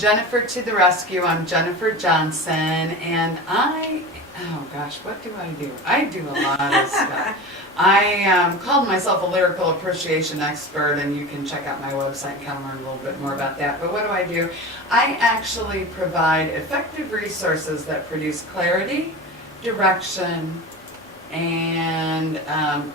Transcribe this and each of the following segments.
Jennifer to the Rescue. I'm Jennifer Johnson, and oh gosh, what do? I do a lot of stuff. I called myself a lyrical appreciation expert, and you can check out my website and kind of learn a little bit more about that. But what do? I actually provide effective resources that produce clarity, direction, and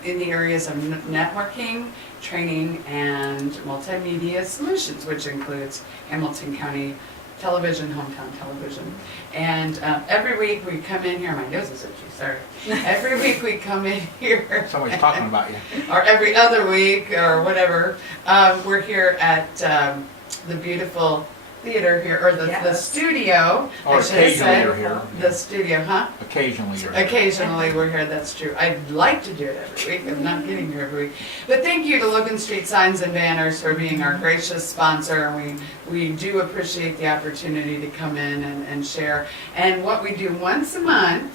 in the areas of networking, training, and multimedia solutions, which includes Hamilton County Television, hometown television. And every week we come in here, my nose is itchy, sorry. Every week we come in here. Somebody's talking about you. Or every other week, or whatever. We're here at the beautiful theater here, or the studio. Or occasionally you're here. The studio, huh? Occasionally you're here. Occasionally we're here, that's true. I'd like to do it every week, I'm not getting here every week. But thank you to Logan Street Signs and Banners for being our gracious sponsor. We do appreciate the opportunity to come in and share. And what we do once a month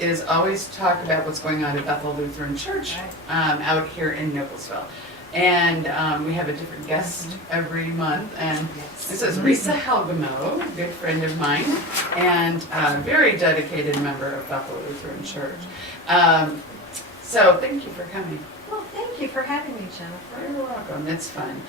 is always talk about what's going on at Bethel Lutheran Church out here in Noblesville. And we have a different guest every month, and this is Risa Helgamo, a good friend of mine, and a very dedicated member of Bethel Lutheran Church. So thank you for coming. Well, thank you for having me, Jennifer. You're welcome. It's fun.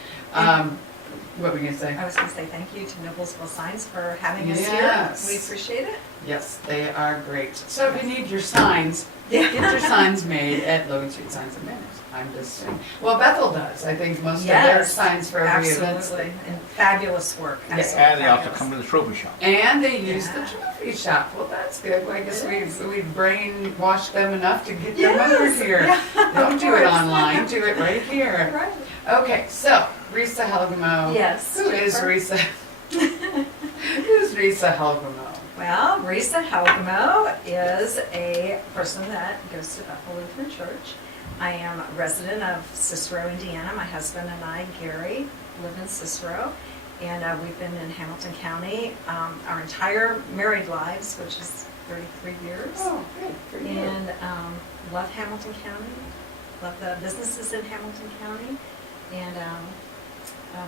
What were you going to say? I was going to say thank you to Noblesville Signs for having us Yes. here. We appreciate it. Yes, they are great. So if you need your signs, get your signs made at Logan Street Signs and Banners. I'm just saying. Well, Bethel does. I think most of their signs for every event. Absolutely. And fabulous work. Yes. And they also come to the trophy shop. And they use the trophy shop. Well, that's good. Well, I guess we brainwashed them enough to get them over here. Yeah, Don't do it online. Do it right here. Right. Okay, so Risa Helgamo. Yes. Who is Risa? Who's Risa Helgamo? Well, Risa Helgamo is a person that goes to Bethel Lutheran Church. I am a resident of Cicero, Indiana. My husband and I, Gary, live in Cicero, and we've been in Hamilton County our entire married lives, which is 33 years. Oh, good for you. And love Hamilton County, love the businesses in Hamilton County, and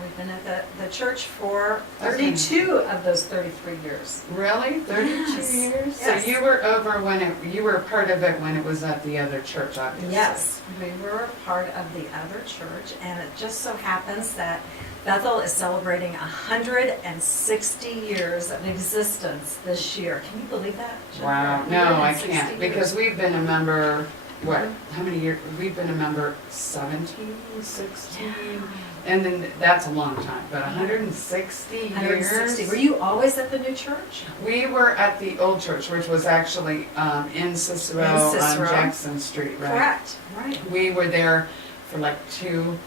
we've been at the church for 32 of those 33 years. Really? 32 Yes. years? Yes. So you were over you were part of it when it was at the other church, obviously. Yes, we were part of the other church, and it just so happens that Bethel is celebrating 160 years of existence this year. Can you believe that, Jennifer? Wow. No, I 160 can't, years. because we've been a member, how many years? We've been a member 17, 16, and then that's a long time, but 160 years. 160. Were you always at the new church? We were at the old church, which was actually in Cicero, on Jackson Street, right? Correct, right. We were there for like two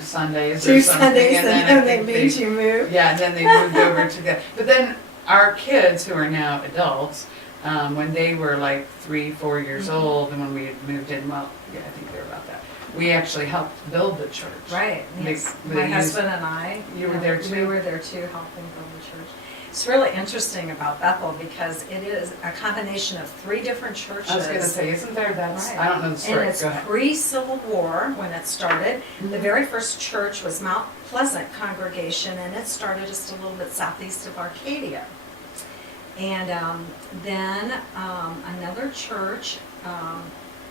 Sundays Two or something. Sundays, and and I then they think made you move. Yeah, and then they moved over to the, but then our kids, who are now adults, when they were like 3-4 years old, and when we had moved in, well, yeah, I think they were about that. We actually helped build the church. Right, yes. They My used- husband and I. You were there too? We were there too, helping build the church. It's really interesting about Bethel because it is a combination of 3 different churches. I was going to say, isn't there? That's Right. I don't know the story. And it's Go ahead. pre-Civil War when it started. The Mhm. very first church was Mount Pleasant Congregation, and it started just a little bit southeast of Arcadia. And then another church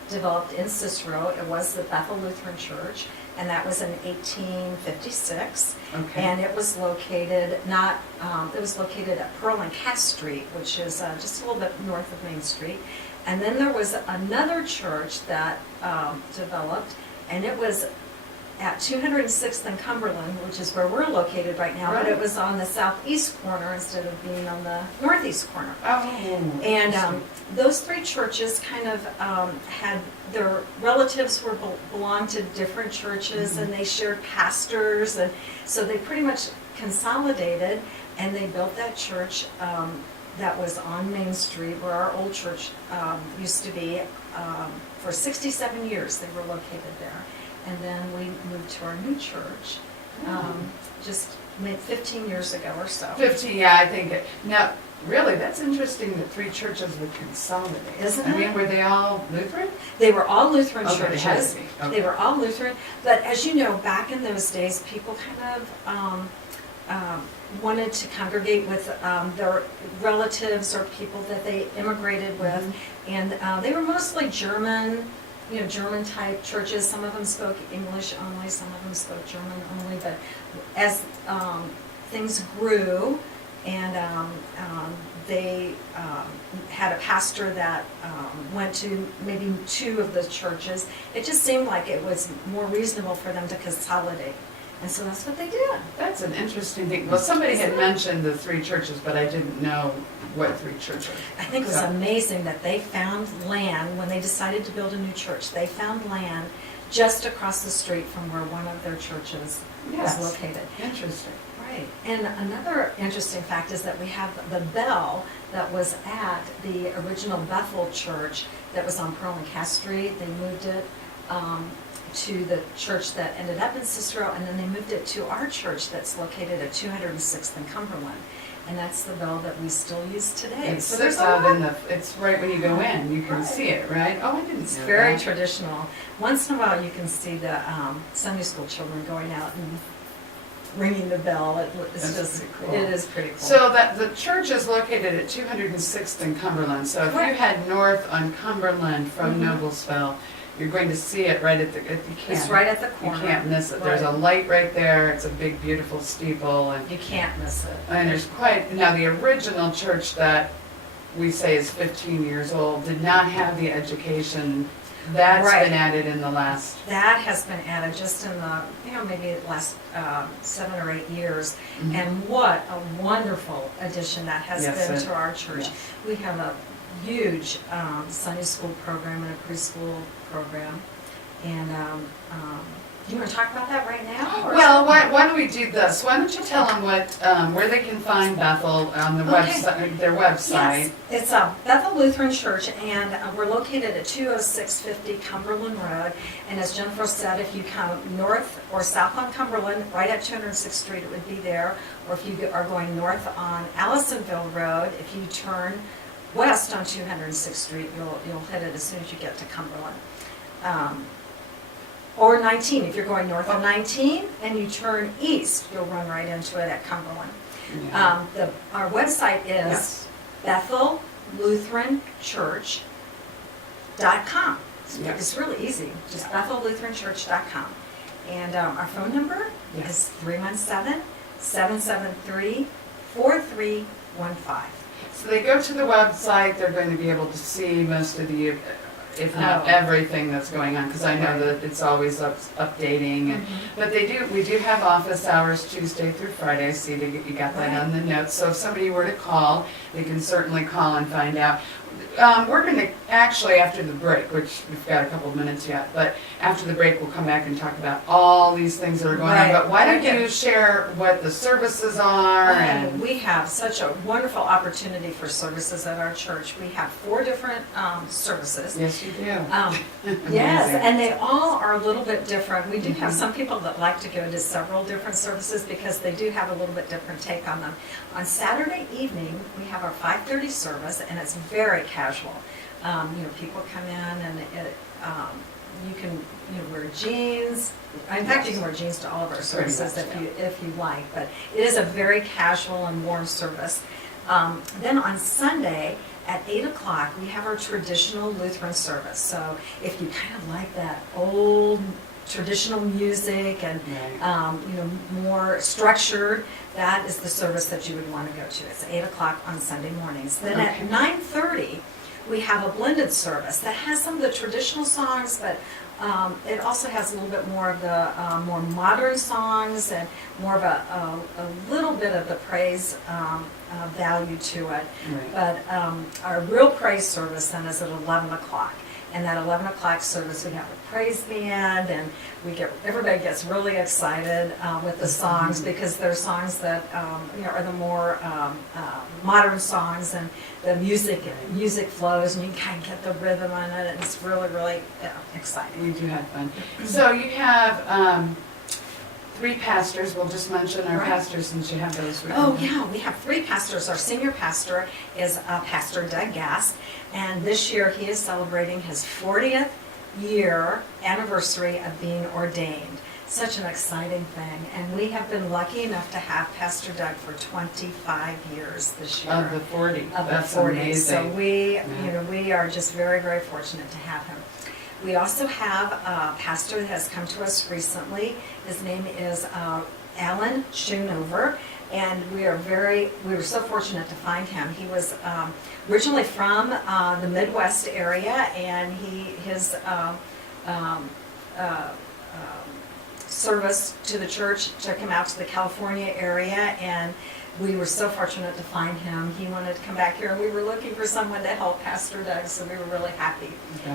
developed in Cicero. It was the Bethel Lutheran Church, and that was in 1856. Okay. And it was located it was located at Pearl and Cass Street, which is just a little bit north of Main Street. And then there was another church that developed, and it was at 206th and Cumberland, which is where we're located right now, but it Right. was on the southeast corner instead of being on the northeast corner. Oh. And those 3 churches kind of had their relatives belonged to different churches, and they shared pastors, and so they pretty much consolidated, and they built that church that was on Main Street where our old church used to be. For 67 years they were located there, and then we moved to our new church just 15 years ago or so. 15, yeah, I think. Now, really, that's interesting that 3 churches would consolidate. Isn't I it? mean, were they all Lutheran? They were all Lutheran Okay, they had churches. to be. Okay. They were all Lutheran, but as you know, back in those days, people kind of wanted to congregate with their relatives or people that they immigrated with, and they were mostly German, German type churches. Some of them spoke English only, some of them spoke German only, but as things grew and they had a pastor that went to maybe 2 of the churches, it just seemed like it was more reasonable for them to consolidate. And so that's what they did. That's an interesting thing. Well, somebody had mentioned the 3 churches, but I didn't know what 3 churches. I think it was amazing that they found land when they decided to build a new church. They found land just across the street from where one of their churches was located. Interesting. Right. And another interesting fact is that we have the bell that was at the original Bethel church that was on Pearl and Cass Street. They moved it to the church that ended up in Cicero, and then they moved it to our church that's located at 206th and Cumberland. And that's the bell that we still use today. It sits out in the, it's right when you go in, you can see it, right? Oh, I didn't It's see very that. traditional. Once in a while you can see the Sunday school children going out and ringing the bell. It's That's just, pretty cool. it is pretty cool. So that the church is located at 206th and Cumberland. So if you Correct. head north on Cumberland from Noblesville, you're going to see it right at the, you can't. It's right at the You corner. can't miss it. There's a Right. light right there. It's a big, beautiful steeple, and You can't miss it. there's quite, now the original church that we say is 15 years old did not have the education. That's Right. been added in the last, That has been added just in the, maybe the last 7 or 8 years. And what a wonderful addition that has Yes, been it- to our church. yes. We have a huge Sunday school program and a preschool program. And you want to talk about that right now? Or well, why don't we do this? Why don't you tell them what, where they can find Bethel on the Okay. website, their website? Yes, it's Bethel Lutheran Church, and we're located at 20650 Cumberland Road. And as Jennifer said, if you come north or south on Cumberland, right at 206th Street, it would be there. Or if you are going north on Allisonville Road, if you turn west on 206th Street, you'll hit it as soon as you get to Cumberland. Or 19, if you're going north on 19 and you turn east, you'll run right into it at Cumberland. Yeah. Our website is BethelLutheranChurch.com. Yes. It's really easy, just Yeah. BethelLutheranChurch.com. And our phone number Yes. is 317-773-4315. So they go to the website, they're going to be able to see most of the, if not Oh. everything that's going on, because I know that it's always updating. And, but we do have office hours Tuesday through Friday, see that you got that on the notes. So if somebody were to call, they can certainly call and find out. We're going to, actually after the break, which we've got a couple of minutes yet, but after the break we'll come back and talk about all these things that are going on. Right. But why don't Okay. you share what the services are and... We have such a wonderful opportunity for services at our church. We have 4 different services. Yes, you do. Yes, Amazing. and they all are a little bit different. We do have some people that like to go to several different services because they do have a little bit different take on them. On Saturday evening, we have our 5:30 service, and it's very casual. People come in and you can wear jeans. In fact, you can wear jeans to all of our Pretty services much, if you like, but it is a very casual and warm service. Then on Sunday, at 8 o'clock, we have our traditional Lutheran service. So if you kind of like that old traditional music and more structured, that is the service that you would want to go to. It's 8 o'clock on Sunday mornings. Then Okay. at 9:30, we have a blended service that has some of the traditional songs, but it also has a little bit more of the more modern songs and more of a little bit of the praise value to it. Right. But our real praise service then is at 11 o'clock. And that 11 o'clock service, we have a praise band, and everybody gets really excited with the songs because they're songs that are the more modern songs, and the music flows, and you kind of get the rhythm on it, and it's really, really exciting. We do have fun. So you have 3 pastors. We'll just mention our Right. pastors since you have those written. Oh, yeah, we have 3 pastors. Our senior pastor is Pastor Doug Gass, and this year he is celebrating his 40th year anniversary of being ordained. such an exciting thing. And we have been lucky enough to have Pastor Doug for 25 years this year. Of the 40. Of the That's 40. amazing. So we, Yeah. we are just very, very fortunate to have him. We also have a pastor that has come to us recently. His name is Alan Schoonover, and we were so fortunate to find him. He was originally from the Midwest area, and his service to the church took him out to the California area, and we were so fortunate to find him. He wanted to come back here, and we were looking for someone to help Pastor Doug, so we were really happy.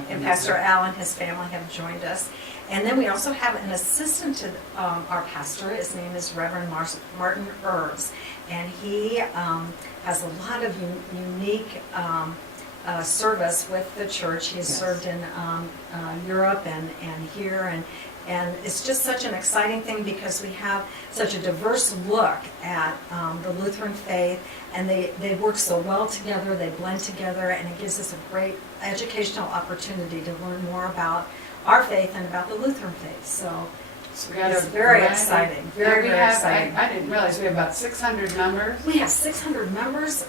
And Pastor Al and his family have joined us. And then we also have an assistant to our pastor. His name is Reverend Martin Erbs, and he has a lot of unique service with the church. He's served in Europe and here, and it's just such an exciting thing because we have such a diverse look at the Lutheran faith, and they work so well together, they blend together, and it gives us a great educational opportunity to learn more about our faith and about the Lutheran faith. So we got it's a very variety. exciting, Yeah, very, we very have, exciting. I didn't realize we have about 600 members. We have 600 members,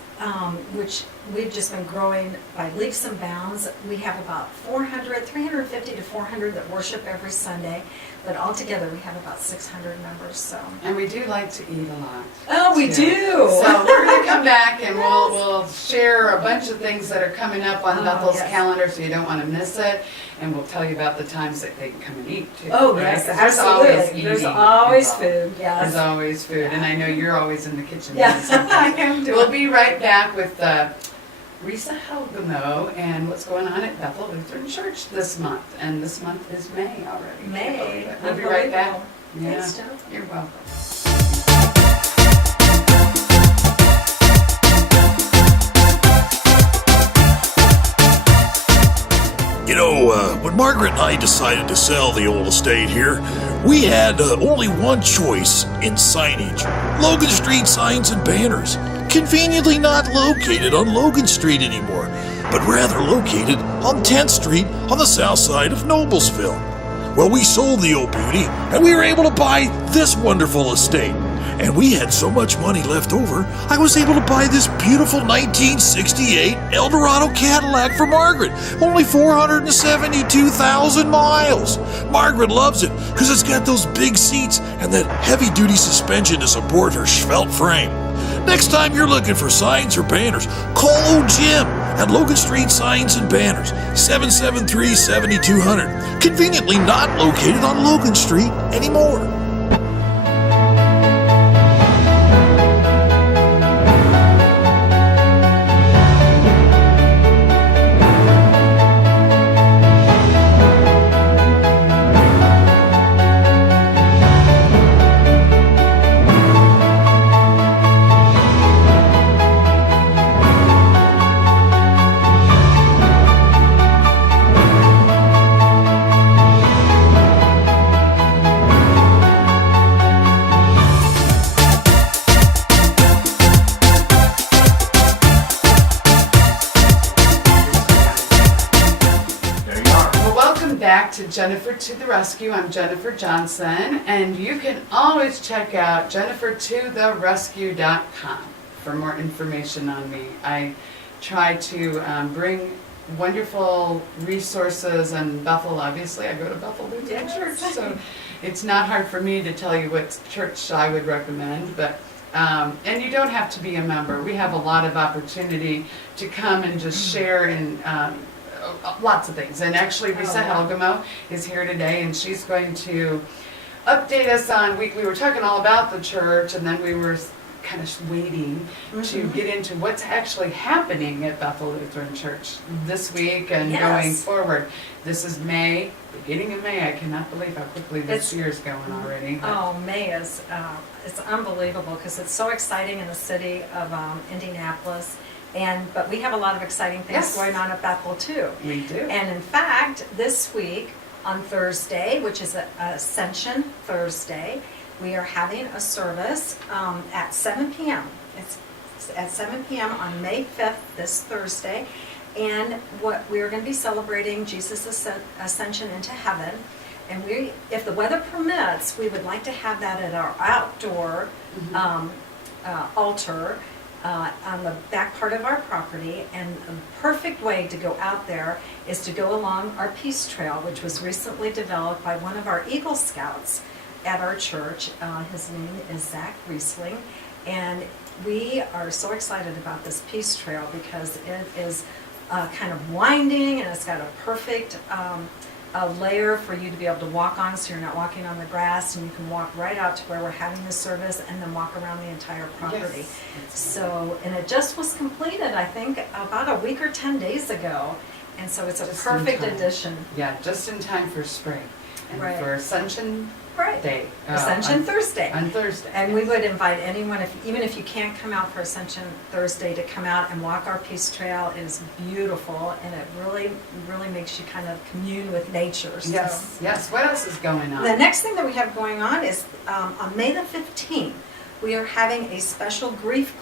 which we've just been growing by leaps and bounds. We have about 350 to 400 that worship every Sunday, but altogether we have about 600 members. So. And we do like to eat a lot. Oh, we too. do. So we're going to come back and we'll share a bunch of things that are coming up on Bethel's yes. calendar, so you don't want to miss it. And we'll tell you about the times that they can come and eat too. Oh, right? yes, 'Cause there's always absolutely. There's eating always involved. food, yes. There's always food, and I know you're always in the kitchen. Yeah, doing something. I am doing. We'll be right back with Risa Helgamo and what's going on at Bethel Lutheran Church this month. And this month is May already. May. We'll be right back. Unbelievable. Thanks, Yeah, Jennifer. you're welcome. You know, when Margaret and I decided to sell the old estate here, we had only one choice in signage. Logan Street signs and banners. Conveniently not located on Logan Street anymore, but rather located on 10th Street on the south side of Noblesville. Well, we sold the old beauty, and we were able to buy this wonderful estate. And we had so much money left over, I was able to buy this beautiful 1968 Eldorado Cadillac for Margaret. Only 472,000 miles. Margaret loves it because it's got those big seats and that heavy-duty suspension to support her svelte frame. Next time you're looking for signs or banners, call old Jim at Logan Street Signs and Banners, 773-7200. Conveniently not located on Logan Street anymore. There you are. Well, welcome back to Jennifer to the Rescue. I'm Jennifer Johnson, and you can always check out jennifertotherescue.com for more information on me. I try to bring wonderful resources, and Bethel, obviously, I go to Bethel Lutheran Church, so it's not hard for me to tell you what church I would recommend, but and you don't have to be a member. We have a lot of opportunity to come and just share in lots of things. And actually, Risa Helgamo is here today, and she's going to update us on, we were talking all about the church, and then we were kind of waiting to get into what's actually happening at Bethel Lutheran Church this week and Yes. going forward. This is May, beginning of May. I cannot believe how quickly this year's going already. Oh, May is, it's unbelievable because it's so exciting in the city of Indianapolis. But we have a lot of exciting things Yes. going on at Bethel too. We do. And in fact, this week on Thursday, which is Ascension Thursday, we are having a service at 7 p.m. It's at 7 p.m. on May 5th, this Thursday. And what we're going to be celebrating Jesus' ascension into heaven. And if the weather permits, we would like to have that at our outdoor altar on the back part of our property. And the perfect way to go out there is to go along our Peace Trail, which was recently developed by one of our Eagle Scouts at our church. His name is Zach Riesling. And we are so excited about this Peace Trail because it is kind of winding, and it's got a perfect a layer for you to be able to walk on, so you're not walking on the grass, and you can walk right out to where we're having the service and then walk around the entire property. Yes, that's So, and it just was completed, I think, about a week or 10 days ago. And so it's a Just in perfect time. addition. Yeah, just in time for spring. And Right. for Ascension Right. Day. Ascension Thursday. On Thursday. And we would invite anyone, even if you can't come out for Ascension Thursday, to come out and walk our Peace Trail. It is beautiful, and it really makes you kind of commune with nature. So. Yes, yes. What else is going on? The next thing that we have going on is on May the 15th, we are having a special grief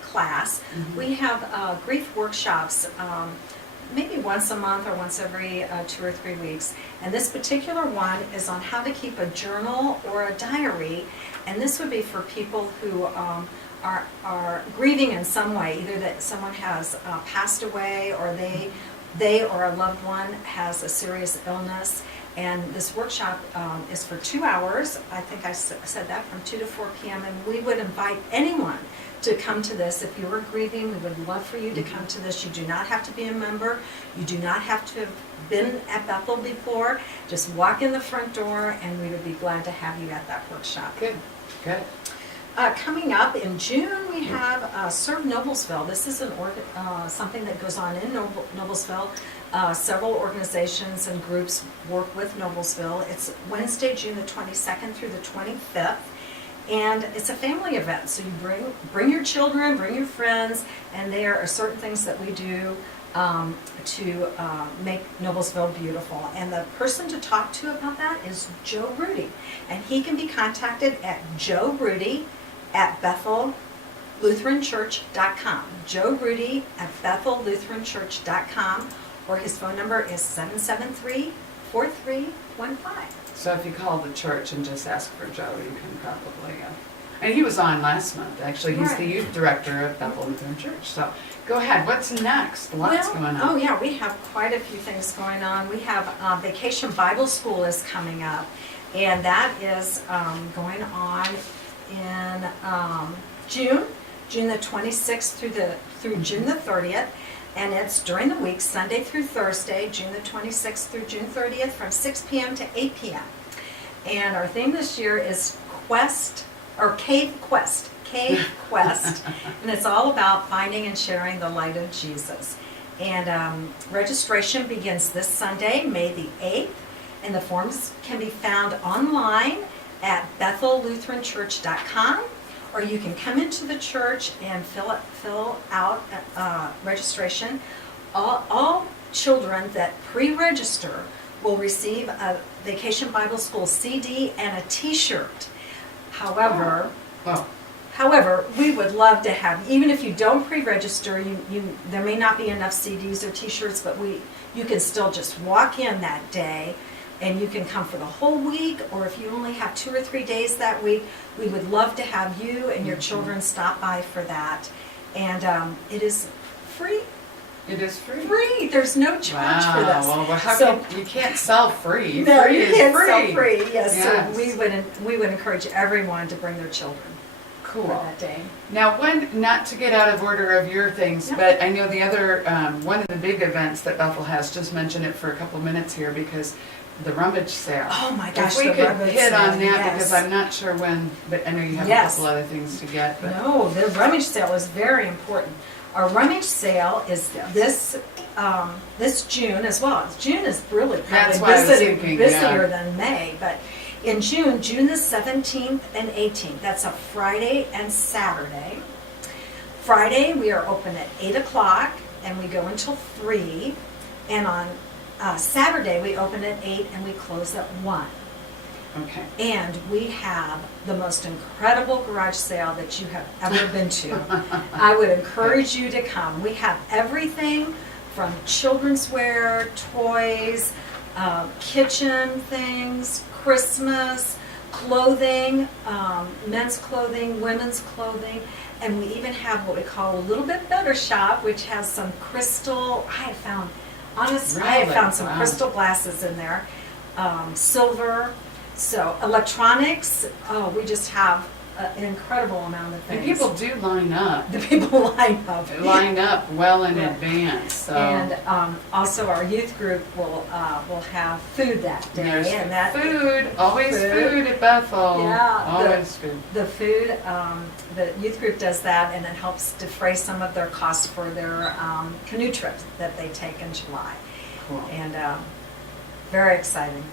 class. Mhm. We have grief workshops maybe once a month or once every 2 or 3 weeks. And this particular one is on how to keep a journal or a diary. And this would be for people who are grieving in some way, either that someone has passed away, or they or a loved one has a serious illness. And this workshop is for 2 hours. I think I said that, from 2 to 4 p.m. And we would invite anyone to come to this. If you are grieving, we would love for you to come to this. You do not have to be a member. You do not have to have been at Bethel before. Just walk in the front door, and we would be glad to have you at that workshop. Good, good. Coming up in June, we have Serve Noblesville. This is something that goes on in Noblesville. Several organizations and groups work with Noblesville. It's Wednesday, June the 22nd through the 25th. And it's a family event, so you bring your children, bring your friends, and there are certain things that we do to make Noblesville beautiful. And the person to talk to about that is Joe Rudy, and he can be contacted at joerudy@BethelLutheranChurch.com. Joe Rudy at BethelLutheranChurch.com, or his phone number is 773-4315. So if you call the church and just ask for Joe, you can probably, and he was on last month, actually. He's the Right. youth director of Bethel Lutheran Church. So go ahead, what's next? Lots going on. Oh yeah, we have quite a few things going on. We have Vacation Bible School is coming up, and that is going on in June the 26th through June the 30th. And it's during the week, Sunday through Thursday, June the 26th through June 30th, from 6 p.m. to 8 p.m. And our theme this year is Cave Quest. And it's all about finding and sharing the light of Jesus. And registration begins this Sunday, May the 8th. And the forms can be found online at BethelLutheranChurch.com. Or you can come into the church and fill out registration. All children that pre-register will receive a Vacation Bible School CD and a T-shirt. However, we would love to have, even if you don't pre-register, there may not be enough CDs or T-shirts, but you can still just walk in that day. And you can come for the whole week, or if you only have 2 or 3 days that week, we would love to have you and your children stop by for that. And it is free. It is free. Free. There's no charge for this. Well, how So- you can't sell free. No, Free you is can't free. sell free. Yes. Yes. So we would encourage everyone to bring their children for Cool. that day. Now, not to get out of order of your things, No. but I know the other, one of the big events that Bethel has, just mention it for a couple of minutes here, because the rummage sale. Oh my gosh, If we the could rummage hit on sale, that, because yes. I'm not sure when, but I know you have a Yes. couple other things to get. But No, the rummage sale is very important. Our rummage sale is this June as well. June is really That's probably why I was thinking, busier yeah. than May, but in June the 17th and 18th, that's a Friday and Saturday. Friday, we are open at 8 o'clock and we go until 3. And on Saturday, we open at 8 and we close at 1. okay. And we have the most incredible garage sale that you have ever been to. I would encourage you to come. We have everything from children's wear, toys, kitchen things, Christmas, clothing, men's clothing, women's clothing, and we even have what we call a little bit better shop, which has some crystal. I have found some Wow. crystal glasses in there, silver, so electronics. Oh, we just have an incredible amount of And things. people do line up. The people line up. Line up well in Yeah. advance, so. And also our youth group will have food that day, There's and that food, always Food. food at Bethel. Yeah, Always food. the food, the youth group does that, and it helps defray some of their costs for their canoe trips that they take in July. Cool. And very exciting,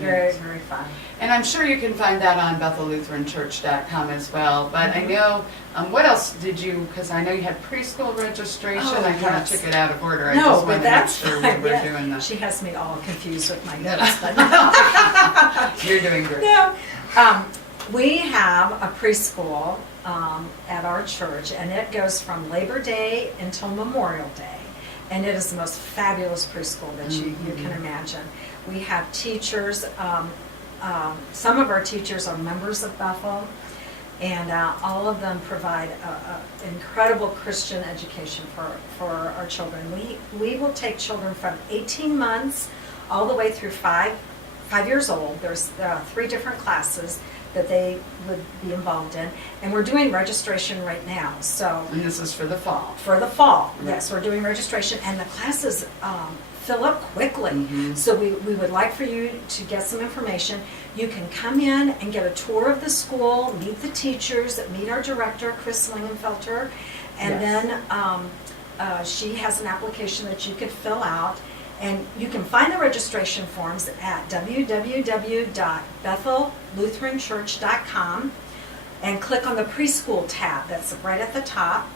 very, Yes. very fun. And I'm sure you can find that on BethelLutheranChurch.com as well. But I know, what else did you, because I know you had preschool registration. Oh, I kind of yes. took it out of order. I No, just but wanted to make that's sure we fine, were yeah. doing that. She has me all confused with my notes, but You're doing great. no. We have a preschool at our church, and it goes from Labor Day until Memorial Day. And it is the most fabulous preschool that you can imagine. We have teachers, some of our teachers are members of Bethel, and all of them provide an incredible Christian education for our children. We will take children from 18 months all the way through 5 years old. There's 3 different classes that they would be involved in, and we're doing registration right now. So And this is for the fall. for the fall, Right. yes, we're doing registration, and the classes fill up quickly. Mhm. So we would like for you to get some information. You can come in and get a tour of the school, meet the teachers, meet our director, Chris Lingenfelter, and Yes. then she has an application that you could fill out. And you can find the registration forms at www.BethelLutheranChurch.com and click on the preschool tab that's right at the top.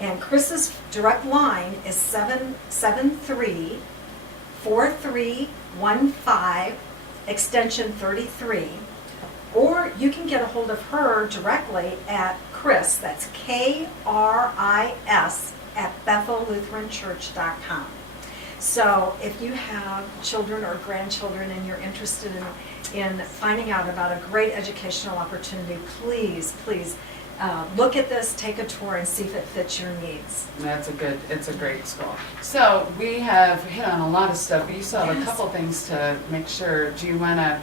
And Chris's direct line is 773-4315, extension 33. Or you can get a hold of her directly at Chris, that's KRIS, at BethelLutheranChurch.com. So if you have children or grandchildren and you're interested in finding out about a great educational opportunity, please look at this, take a tour, and see if it fits your needs. It's a great school. So we have hit on a lot of stuff, but you still have a Yes. couple things to make sure. Do you want to,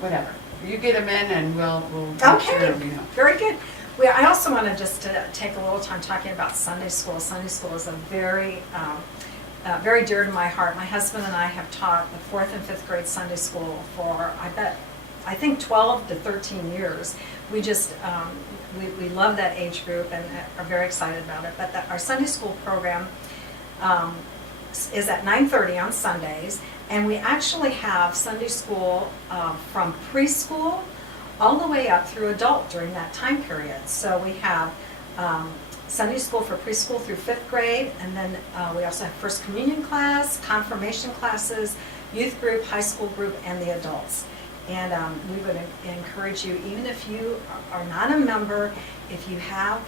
whatever, you get them in and we'll make Okay, sure, you know. very good. I also want to just take a little time talking about Sunday school. Sunday school is a very dear to my heart. My husband and I have taught the 4th and 5th grade Sunday school for, I think 12 to 13 years. We just, we love that age group and are very excited about it. But our Sunday school program is at 9:30 on Sundays, and we actually have Sunday school from preschool all the way up through adult during that time period. So we have Sunday school for preschool through 5th grade, and then we also have First Communion class, confirmation classes, youth group, high school group, and the adults. And we would encourage you, even if you are not a member, if you have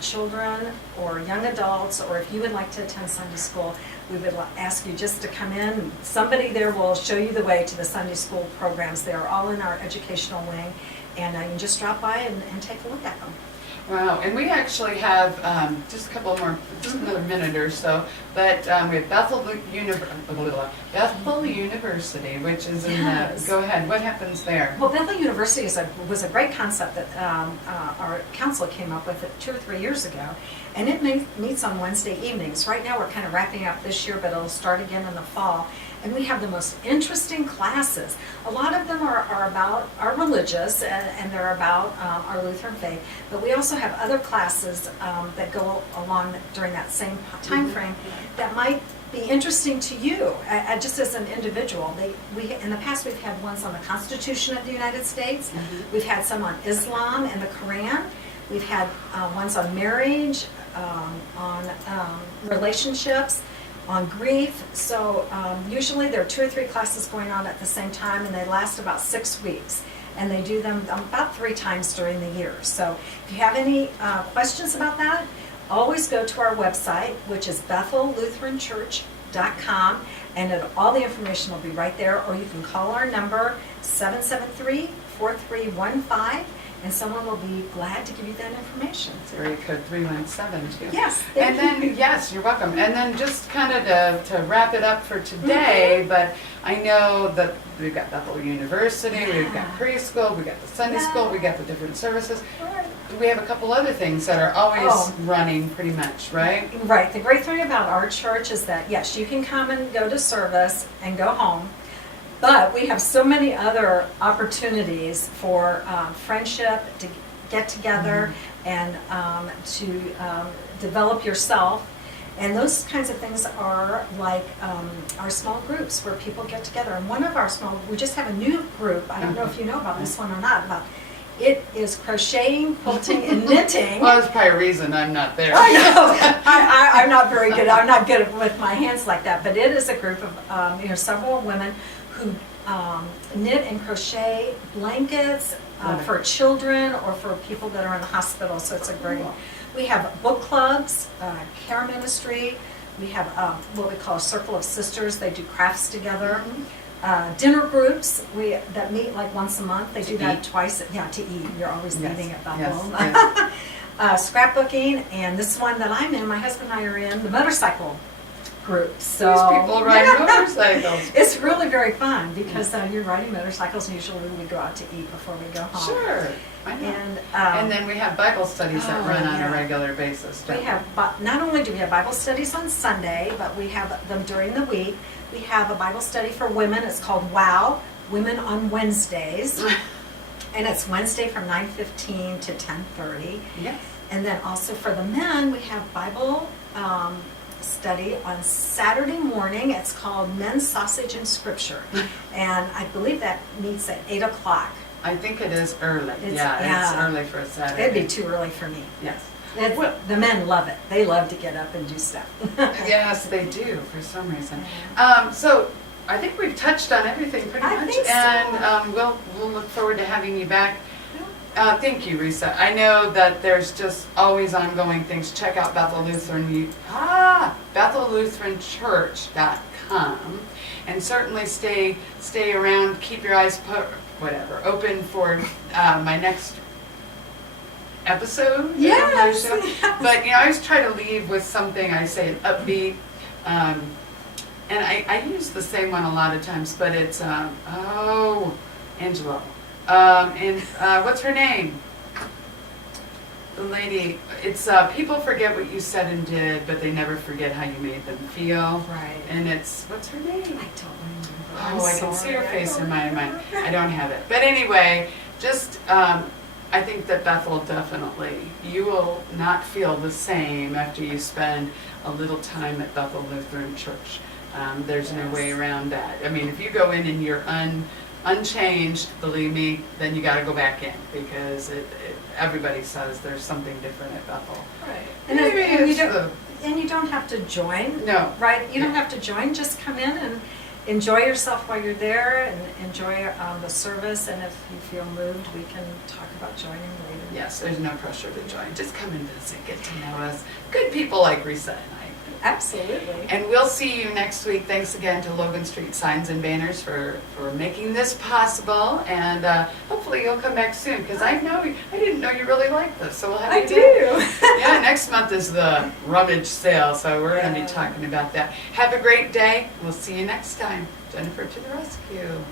children or young adults, or if you would like to attend Sunday school, we would ask you just to come in. Somebody there will show you the way to the Sunday school programs. They are all in our educational wing, and you can just drop by and take a look at them. Wow, and we actually have just a couple more, just another minute or so, but we have Bethel University, which is in Yes. go ahead, what happens there? Well, Bethel University was a great concept that our council came up with 2 or 3 years ago, and it meets on Wednesday evenings. Right now, we're kind of wrapping up this year, but it'll start again in the fall. And we have the most interesting classes. A lot of them are religious, and they're about our Lutheran faith, but we also have other classes that go along during that same time frame that might be interesting to you, just as an individual. In the past, we've had ones on the Constitution of the United States. We've had some on Islam and the Quran. We've had ones on marriage, on relationships, on grief. So usually there are 2 or 3 classes going on at the same time, and they last about 6 weeks. And they do them about 3 times during the year. So if you have any questions about that, always go to our website, which is BethelLutheranChurch.com. bethel.com, and all the information will be right there, or you can call our number, 773-4315, and someone will be glad to give you that information. Area code 317 too. Yes. And then, yes, you're welcome. And then just kind of to wrap it up for today, but I know that we've got Bethel University, we've got preschool, we've got the Sunday school, we got the different services. We have a couple other things that are always running pretty much, right? Right. The great thing about our church is that, yes, you can come and go to service and go home, but we have so many other opportunities for friendship, to get together, and to develop yourself. And those kinds of things are like our small groups where people get together. And one of our we just have a new group. I don't know if you know about this one or not. It is crocheting, quilting, and knitting. Well, there's probably a reason I'm not there. I know. I'm not very good. I'm not good with my hands like that. But it is a group of several women who knit and crochet blankets for children or for people that are in the hospital. So it's a great. We have book clubs, care ministry. We have what we call a circle of sisters. They do crafts together. Dinner groups that meet like once a month. They do that twice. Yeah, to eat. You're always eating at Bethel. Yes. Scrapbooking, and this one that I'm in, my husband and I are in the motorcycle group. So these people ride motorcycles. It's really very fun because you're riding motorcycles, and usually we go out to eat before we go home. Sure. I know. And then we have Bible studies that run on a regular basis. We have, not only do we have Bible studies on Sunday, but we have them during the week. We have a Bible study for women. It's called WOW, Women on Wednesdays. And it's Wednesday from 9:15 to 10:30. Yes. And then also for the men, we have Bible study on Saturday morning. It's called Men's Sausage and Scripture. And I believe that meets at 8 o'clock. I think it is early. It's early for a Saturday. It'd be too early for me. Yes. The men love it. They love to get up and do stuff. Yes, they do for some reason. So I think we've touched on everything pretty much, think so. And we'll look forward to having you back. Thank you, Risa. I know that there's just always ongoing things. Check out Bethel Lutheran, BethelLutheranChurch.com, and certainly stay around. Keep your eyes open for my next episode. Yes. But I always try to leave with something. I say upbeat, and I use the same one a lot of times. But it's Angelo. And what's her name? The lady. It's people forget what you said and did, but they never forget how you made them feel. Right. And it's, what's her name? I don't remember. I can see her face in my mind. I don't have it. But anyway, just I think that Bethel definitely, you will not feel the same after you spend a little time at Bethel Lutheran Church. There's no way around that. I mean, if you go in and you're unchanged, believe me, then you got to go back in, because everybody says there's something different at Bethel. Right. And you don't have to join. No. Right? You don't have to join. Just come in and enjoy yourself while you're there, and enjoy the service. And if you feel moved, we can talk about joining later. Yes, there's no pressure to join. Just come and visit, get to know us. Good people like Risa and I. Absolutely. And we'll see you next week. Thanks again to Logan Street Signs and Banners for making this possible. And hopefully you'll come back soon, because I didn't know you really liked this. So we'll have you back. Yeah, next month is the rummage sale, so we're going to be talking about that. Have a great day. We'll see you next time. Jennifer to the rescue.